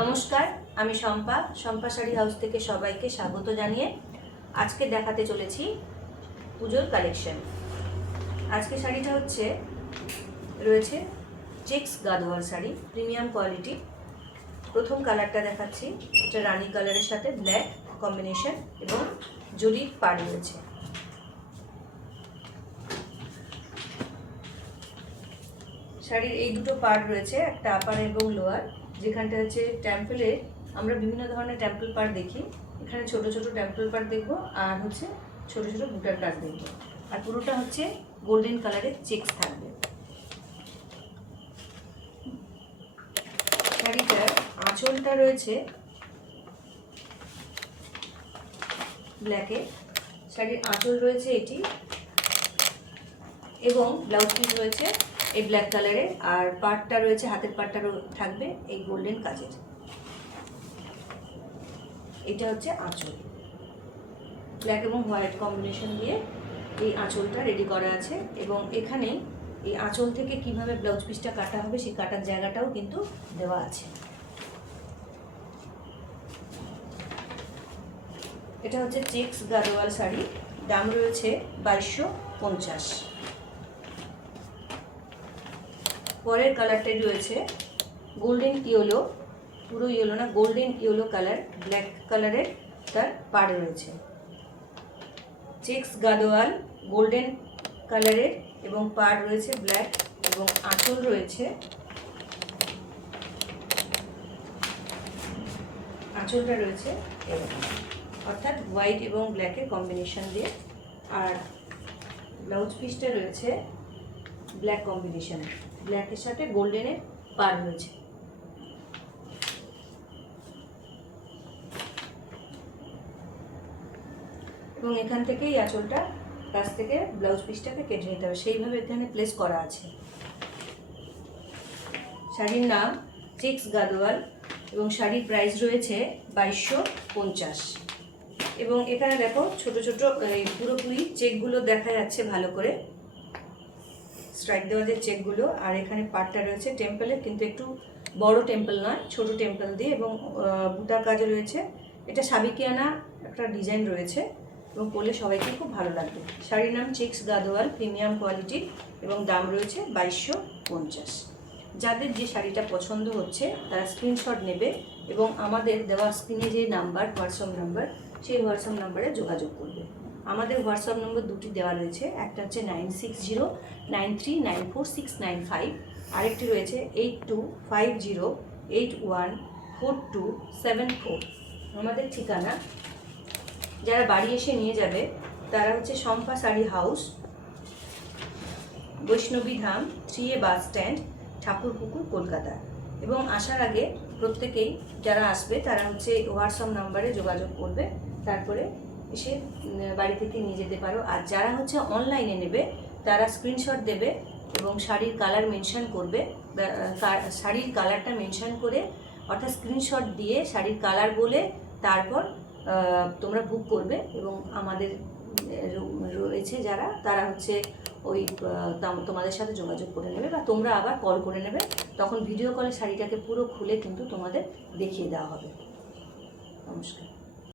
নমস্কার, আমি শম্পা শাড়ি হাউস থেকে সবাইকে স্বাগত জানিয়ে আজকে দেখাতে চলেছি পুজোর কালেকশন। আজকে শাড়িটা রয়েছে checks Gadwal sari, premium quality. প্রথম কালারটা দেখাচ্ছি, এটা রানী কালারের সাথে ব্ল্যাক কম্বিনেশন এবং জরির পাড় রয়েছে। শাড়ির এই দুটো পার্ট রয়েছে, একটা আপার এবং লোয়ার। যেখানটা টেম্পলে আমরা বিভিন্ন ধরনের টেম্পল পার্ট দেখি, এখানে ছোট ছোট টেম্পল পার্ট দেখবো, আর ছোট ছোট বুটার কাজ দেখবো, আর পুরোটা গোল্ডেন কালারের চেক্স থাকবে। শাড়িটার আঁচলটা রয়েছে ব্ল্যাকে, শাড়ির আঁচল রয়েছে এটি, এবং ব্লাউজ পিস রয়েছে এই ব্ল্যাক কালারের, আর পার্টটা রয়েছে, হাতের পার্টটা থাকবে এই গোল্ডেন কাজের। এটা আঁচল, ব্ল্যাক এবং হোয়াইট কম্বিনেশন দিয়ে এই আঁচলটা রেডি করা আছে, এবং এখানে এই আঁচল থেকে কিভাবে ব্লাউজ পিসটা কাটা হবে সেই কাটার জায়গাটাও কিন্তু দেওয়া আছে। এটা চেক্স গাদোয়াল শাড়ি, দাম রয়েছে 2250। পরের কালারটাই রয়েছে গোল্ডেন ইয়েলো, পুরো ইয়েলো না, গোল্ডেন ইয়েলো কালার, ব্ল্যাক কালারের তার পাড় রয়েছে। চেক্স গাদোয়াল গোল্ডেন কালারের এবং পাড় রয়েছে ব্ল্যাক, এবং আঁচল রয়েছে, আঁচলটা রয়েছে এরকম, অর্থাৎ হোয়াইট এবং ব্ল্যাকের কম্বিনেশন দিয়ে, আর ব্লাউজ পিসটা রয়েছে ব্ল্যাক কম্বিনেশন, ব্ল্যাকের সাথে গোল্ডেনের পাড় রয়েছে। এবং এখান থেকে এই আঁচলটা কাছ থেকে ব্লাউজ পিসটাকে কেটে নিতে হবে, সেইভাবে এখানে প্লেস করা আছে। শাড়ির নাম চেক্স গাদোয়াল এবং শাড়ির প্রাইস রয়েছে 2250। এবং এখানে দেখো ছোট ছোট পুরোপুরি চেকগুলো দেখা যাচ্ছে ভালো করে, স্ট্রাইক দেওয়া যে চেকগুলো, আর এখানে পাটটা রয়েছে টেম্পলের, কিন্তু একটু বড় টেম্পল নয়, ছোট টেম্পল দিয়ে, এবং বুটার কাজে রয়েছে। এটা সাবিকিয়ানা একটা ডিজাইন রয়েছে, এবং পরলে সবাইকে খুব ভালো লাগবে। শাড়ির নাম চেক্স গাদোয়াল, প্রিমিয়াম কোয়ালিটি, এবং দাম রয়েছে 2250। যাদের যে শাড়িটা পছন্দ হচ্ছে তারা স্ক্রিনশট নেবে এবং আমাদের দেওয়া স্ক্রিনে যে নাম্বার, হোয়াটসঅ্যাপ নাম্বার, সেই হোয়াটসঅ্যাপ নাম্বারে যোগাযোগ করবে। আমাদের হোয়াটসঅ্যাপ নম্বর দুটি দেওয়া রয়েছে, একটা 9609394695, আরেকটি রয়েছে 8250814274। আমাদের ঠিকানা, যারা বাড়ি এসে নিয়ে যাবে তারা শম্পা শাড়ি হাউস, বৈষ্ণবী ধাম, 3A bus stand, Thakurpukur, Kolkata. এবং আসার আগে প্রত্যেকেই যারা আসবে তারা হোয়াটসঅ্যাপ নাম্বারে যোগাযোগ করবে, তারপরে এসে বাড়ি থেকে নিয়ে যেতে পারো। আর যারা অনলাইনে নেবে তারা স্ক্রিনশট দেবে এবং শাড়ির কালার মেনশন করবে, শাড়ির কালারটা মেনশন করে, অর্থাৎ স্ক্রিনশট দিয়ে শাড়ির কালার বলে তারপর তোমরা বুক করবে। এবং আমাদের রয়েছে যারা, তারা ওই তোমাদের সাথে যোগাযোগ করে নেবে, বা তোমরা আবার কল করে নেবে, তখন ভিডিও কলে শাড়িটাকে পুরো খুলে কিন্তু তোমাদের দেখিয়ে দেওয়া হবে। নমস্কার।